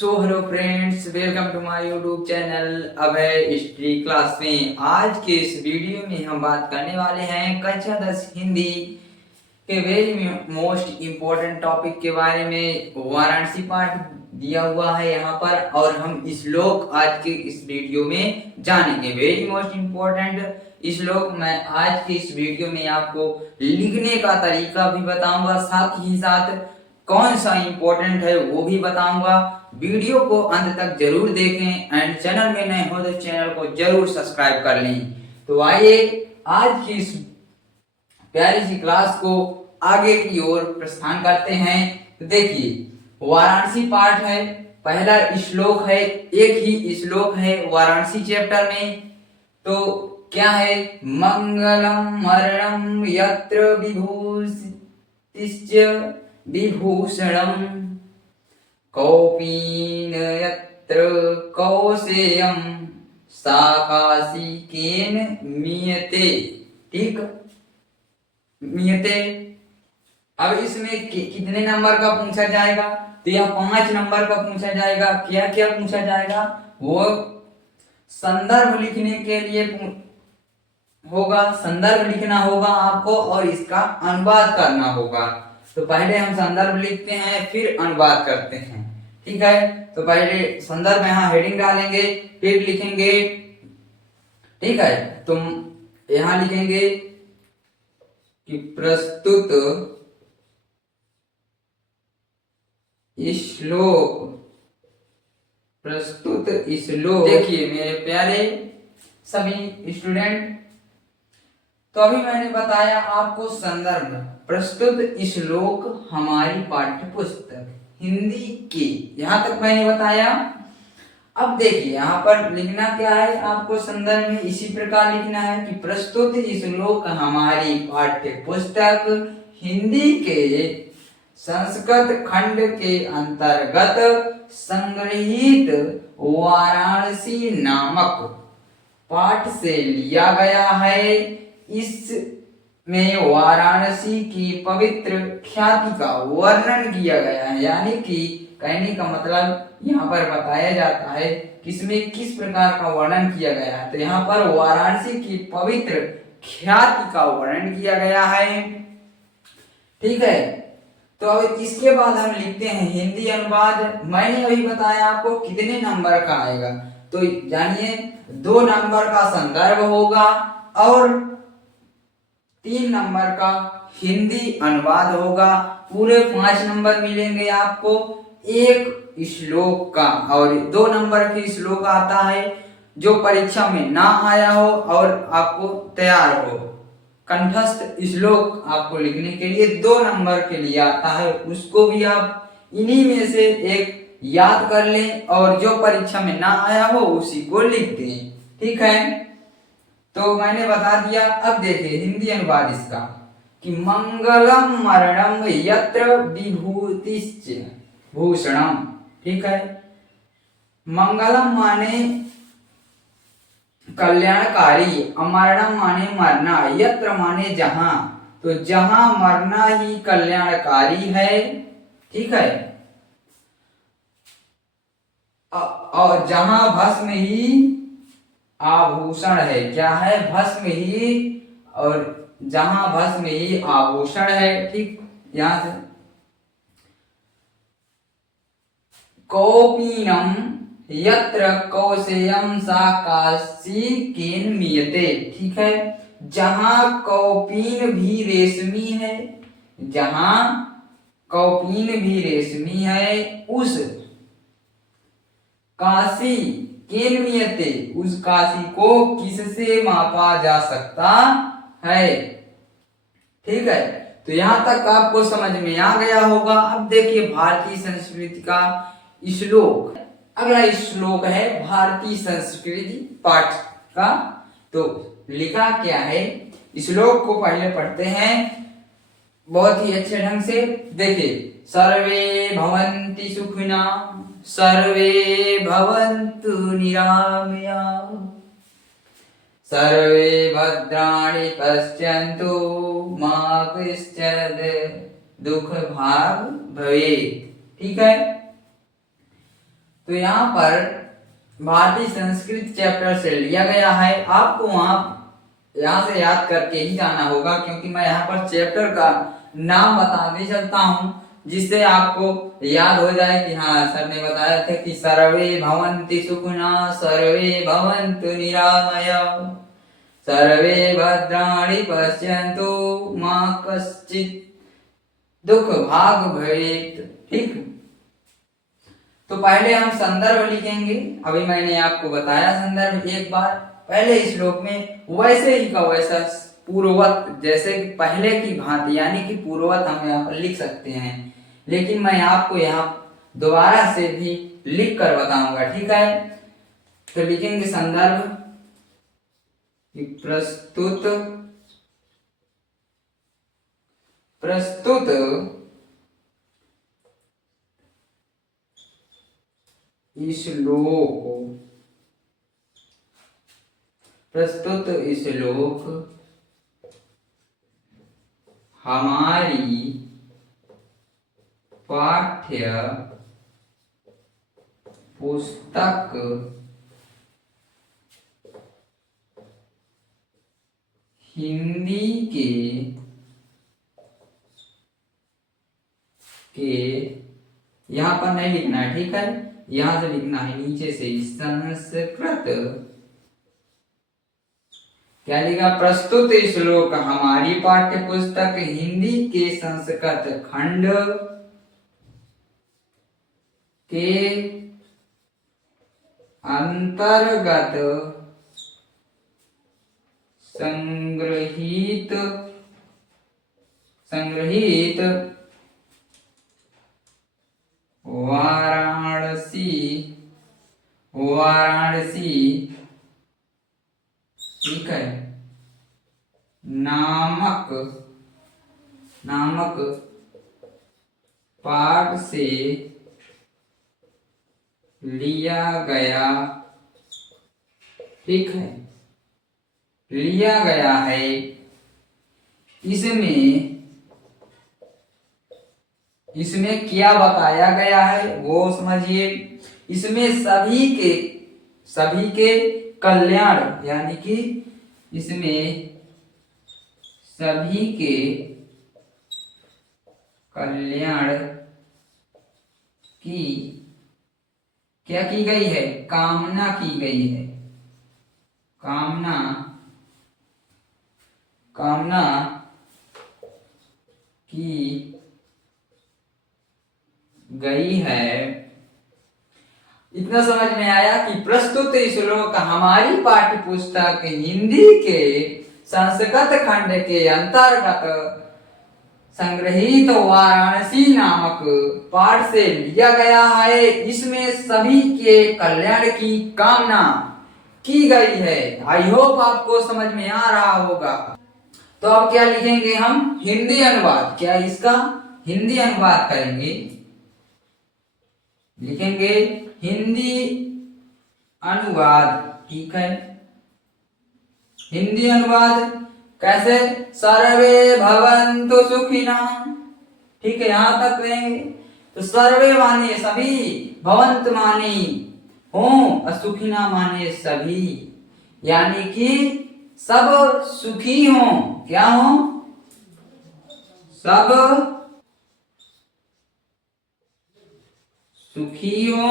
So hello friends, welcome to my YouTube channel Abhay history class में। आज के इस वीडियो में हम बात करने वाले हैं कक्षा 10 हिंदी के वेरी मोस्ट इम्पोर्टेंट टॉपिक के बारे में। वाराणसी पाठ दिया हुआ है यहाँ पर और हम श्लोक आज के इस वीडियो में जानेंगे। वेरी मोस्ट इम्पोर्टेंट श्लोक मैं आज के इस वीडियो में आपको लिखने का तरीका भी बताऊंगा, साथ ही साथ कौन सा इम्पोर्टेंट है वो भी बताऊंगा। वीडियो को अंत तक जरूर देखें एंड चैनल में नए हो तो चैनल को जरूर सब्सक्राइब कर लें। तो आइए आज की इस प्यारी सी क्लास को आगे की ओर प्रस्थान करते हैं। तो देखिए, वाराणसी पाठ है, पहला श्लोक है, एक ही श्लोक है वाराणसी चैप्टर में। तो क्या है? मंगलम मरणम यत्र विभूतिश्च विभूषणम कौपीन यत्र कौसेयम साकाशिकेन मीयते। ठीक, मीयते। अब इसमें कितने नंबर का पूछा जाएगा? तो यह 5 नंबर का पूछा जाएगा। क्या क्या पूछा जाएगा? वो संदर्भ लिखने के लिए होगा, संदर्भ लिखना होगा आपको और इसका अनुवाद करना होगा। तो पहले हम संदर्भ लिखते हैं फिर अनुवाद करते हैं। ठीक है, तो पहले संदर्भ यहाँ हेडिंग डालेंगे, फिर लिखेंगे। ठीक है, तुम यहाँ लिखेंगे कि प्रस्तुत श्लोक। देखिए मेरे प्यारे सभी स्टूडेंट, तो अभी मैंने बताया आपको संदर्भ। प्रस्तुत श्लोक हमारी पाठ्य पुस्तक हिंदी की, यहां तक मैंने बताया। अब देखिए यहाँ पर लिखना क्या है आपको संदर्भ में, इसी प्रकार लिखना है कि प्रस्तुत श्लोक हमारी पाठ्य पुस्तक हिंदी के संस्कृत खंड के अंतर्गत संग्रहित वाराणसी नामक पाठ से लिया गया है। इसमें वाराणसी की पवित्र ख्याति का वर्णन किया गया है, यानी कि कहने का मतलब यहाँ पर बताया जाता है किसमें किस प्रकार का वर्णन किया गया है। तो यहाँ पर वाराणसी की पवित्र ख्याति का वर्णन किया गया है। ठीक है, तो अब इसके बाद हम लिखते हैं हिंदी अनुवाद। मैंने अभी बताया आपको कितने नंबर का आएगा, तो जानिए 2 नंबर का संदर्भ होगा और 3 नंबर का हिंदी अनुवाद होगा। पूरे 5 नंबर मिलेंगे आपको एक श्लोक का, और 2 नंबर की श्लोक आता है जो परीक्षा में ना आया हो और आपको तैयार हो। कंठस्थ श्लोक आपको लिखने के लिए 2 नंबर के लिए आता है, उसको भी आप इन्हीं में से एक याद कर लें और जो परीक्षा में ना आया हो उसी को लिख दें। ठीक है, तो मैंने बता दिया। अब देखिए हिंदी अनुवाद इसका कि मंगलम मरणम यत्र विभूतिश्च भूषणम। ठीक है, मंगलम माने कल्याणकारी, अमरणम माने मरना, यत्र माने जहां, तो जहां मरना ही कल्याणकारी है। ठीक है, और जहां भस्म ही आभूषण है। क्या है? भस्म ही, और जहां भस्म ही आभूषण है। ठीक, यहां से कौपीनम यत्र कौशेयम सा काशिकेन मीयते। ठीक है, जहां कौपीन भी रेशमी है, जहां कौपीन भी रेशमी है, उस काशी केन मीयते, उस काशी को किससे मापा जा सकता है। ठीक है, तो यहां तक आपको समझ में आ गया होगा। अब देखिए भारतीय संस्कृति का श्लोक, अगला श्लोक है भारतीय संस्कृति पाठ का। तो लिखा क्या है, श्लोक को पहले पढ़ते हैं बहुत ही अच्छे ढंग से। देखिए, सर्वे भवन्ति सुखिना सर्वे भवन्तु निरामयाः सर्वे भद्राणि पश्यन्तु मा कश्चित् दुःख भाग् भवेत्। ठीक है, तो यहाँ पर भारतीय संस्कृत चैप्टर से लिया गया है। आपको वहां यहाँ से याद करके ही जाना होगा, क्योंकि मैं यहाँ पर चैप्टर का नाम बताने चलता हूँ, जिससे आपको याद हो जाए कि हाँ सर ने बताया था कि सर्वे भवन्ति सुखिनः सर्वे भवन्तु निरामयाः सर्वे भद्राणि पश्यन्तु मा कश्चित् दुख भाग भवेत्। ठीक, तो पहले हम संदर्भ लिखेंगे। अभी मैंने आपको बताया संदर्भ एक बार पहले श्लोक में, वैसे ही का वैसा पूर्ववत, जैसे कि पहले की भांति, यानी कि पूर्ववत हम यहाँ पर लिख सकते हैं, लेकिन मैं आपको यहाँ दोबारा से भी लिख कर बताऊंगा। ठीक है, तो लिखेंगे संदर्भ प्रस्तुत श्लोक हमारी पाठ्य पुस्तक हिंदी के यहाँ पर नहीं लिखना है, ठीक है, यहां से लिखना है नीचे से संस्कृत, क्या लिखा, प्रस्तुत श्लोक हमारी पाठ्य पुस्तक हिंदी के संस्कृत खंड के अंतर्गत संग्रहित वाराणसी ठीक है नामक पाठ से लिया गया, ठीक है, लिया गया है। इसमें क्या बताया गया है वो समझिए। इसमें सभी के कल्याण, यानी कि इसमें सभी के कल्याण की क्या की गई है, कामना की गई है, कामना की गई है। इतना समझ में आया कि प्रस्तुत श्लोक हमारी पाठ्य पुस्तक हिंदी के संस्कृत खंड के अंतर्गत संग्रहित वाराणसी नामक पाठ से लिया गया है। इसमें सभी के कल्याण की कामना की गई है। आई होप आपको समझ में आ रहा होगा। तो अब क्या लिखेंगे हम, हिंदी अनुवाद। क्या इसका हिंदी अनुवाद करेंगे, लिखेंगे हिंदी अनुवाद, ठीक है। हिंदी अनुवाद कैसे, सर्वे भवन्तु सुखिनः, ठीक है, यहां तक लेंगे। तो सर्वे माने सभी, भवंत माने हो, सुखिना माने सभी, यानी कि सब सुखी हो। क्या हो, सब सुखी हो,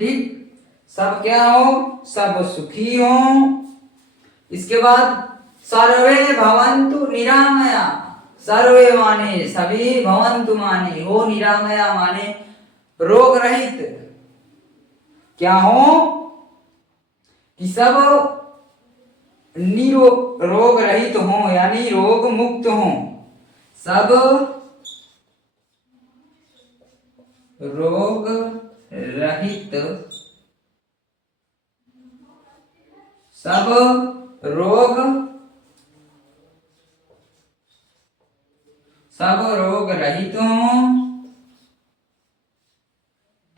ठीक, सब क्या हो, सब सुखी हो। इसके बाद सर्वे भवन्तु निरामया, सर्वे माने सभी, भवन्तु माने हो, निरामया माने रोग रहित। क्या हो कि सब रोग रहित हो, यानी रोग मुक्त हो, सब रोग रहित, सब रोग रहित हो,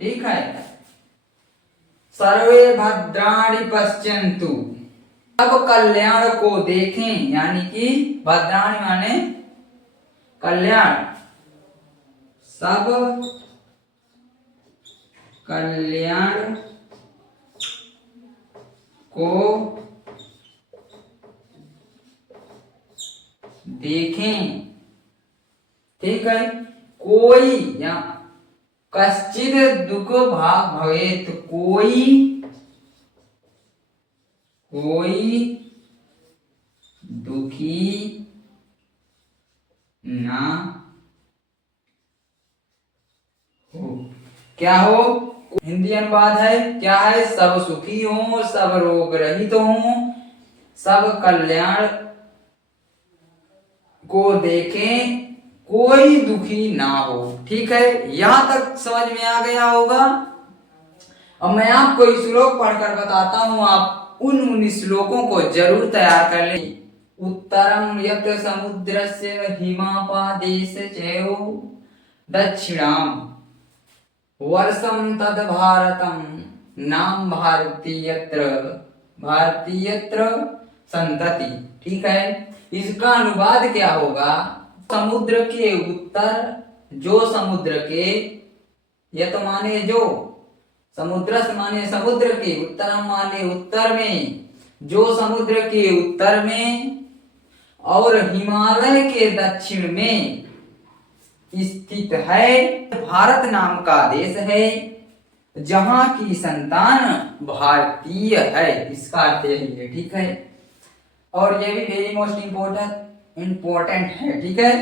ठीक है। सर्वे भद्राणि पश्यन्तु, सब कल्याण को देखें, यानी कि भद्राणि माने कल्याण, सब कल्याण को देखें। ठीक है, कोई या कश्चित दुख भाग भवेत, कोई दुखी ना हो। क्या हो? हिंदी अनुवाद है, क्या है? सब सुखी हो, सब रोग रहित हो, सब कल्याण को देखें, कोई दुखी ना हो। ठीक है, यहां तक समझ में आ गया होगा। अब मैं आपको इस श्लोक पढ़कर बताता हूं, आप उन श्लोकों को जरूर तैयार कर लें। उत्तरम यत समुद्रस्य हिमापादेश चैव दक्षिणाम वर्षम तद भारतम नाम भारतीयत्र संतति। ठीक है, इसका अनुवाद क्या होगा? समुद्र के उत्तर, जो समुद्र के, यत माने जो, समुद्र माने समुद्र के, उत्तरम माने उत्तर में, जो समुद्र के उत्तर में और हिमालय के दक्षिण में स्थित है, भारत नाम का देश है, जहां की संतान भारतीय है। इसका अर्थ यही है। ठीक है, और ये भी वेरी मोस्ट इम्पोर्टेंट है। ठीक है,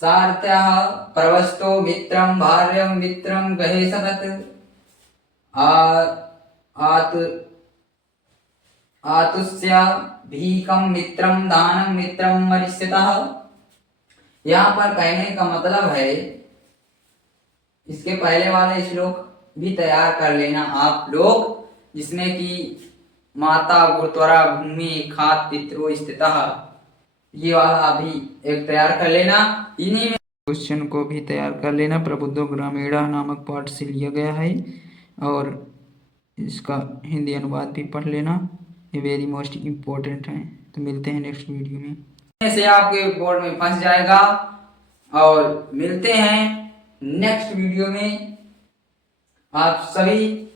सार्थ्यः प्रवस्तो मित्रम भार्यम मित्रम गहे सतत आतुष्या भीकम मित्रम दानम मित्रम मरिष्यतः। यहाँ पर कहने का मतलब है, इसके पहले वाले श्लोक भी तैयार कर लेना आप लोग, जिसमें कि माता गुरुत्वरा भूमि खात पितरो स्थितः, ये वाला भी एक तैयार कर लेना। इन्हीं में क्वेश्चन को भी तैयार कर लेना। प्रबुद्धो ग्रामीणा नामक पाठ से लिया गया है, और इसका हिंदी अनुवाद भी पढ़ लेना, ये वेरी मोस्ट इम्पोर्टेंट है। तो मिलते हैं नेक्स्ट वीडियो में। से आपके बोर्ड में फंस जाएगा, और मिलते हैं नेक्स्ट वीडियो में। आप सभी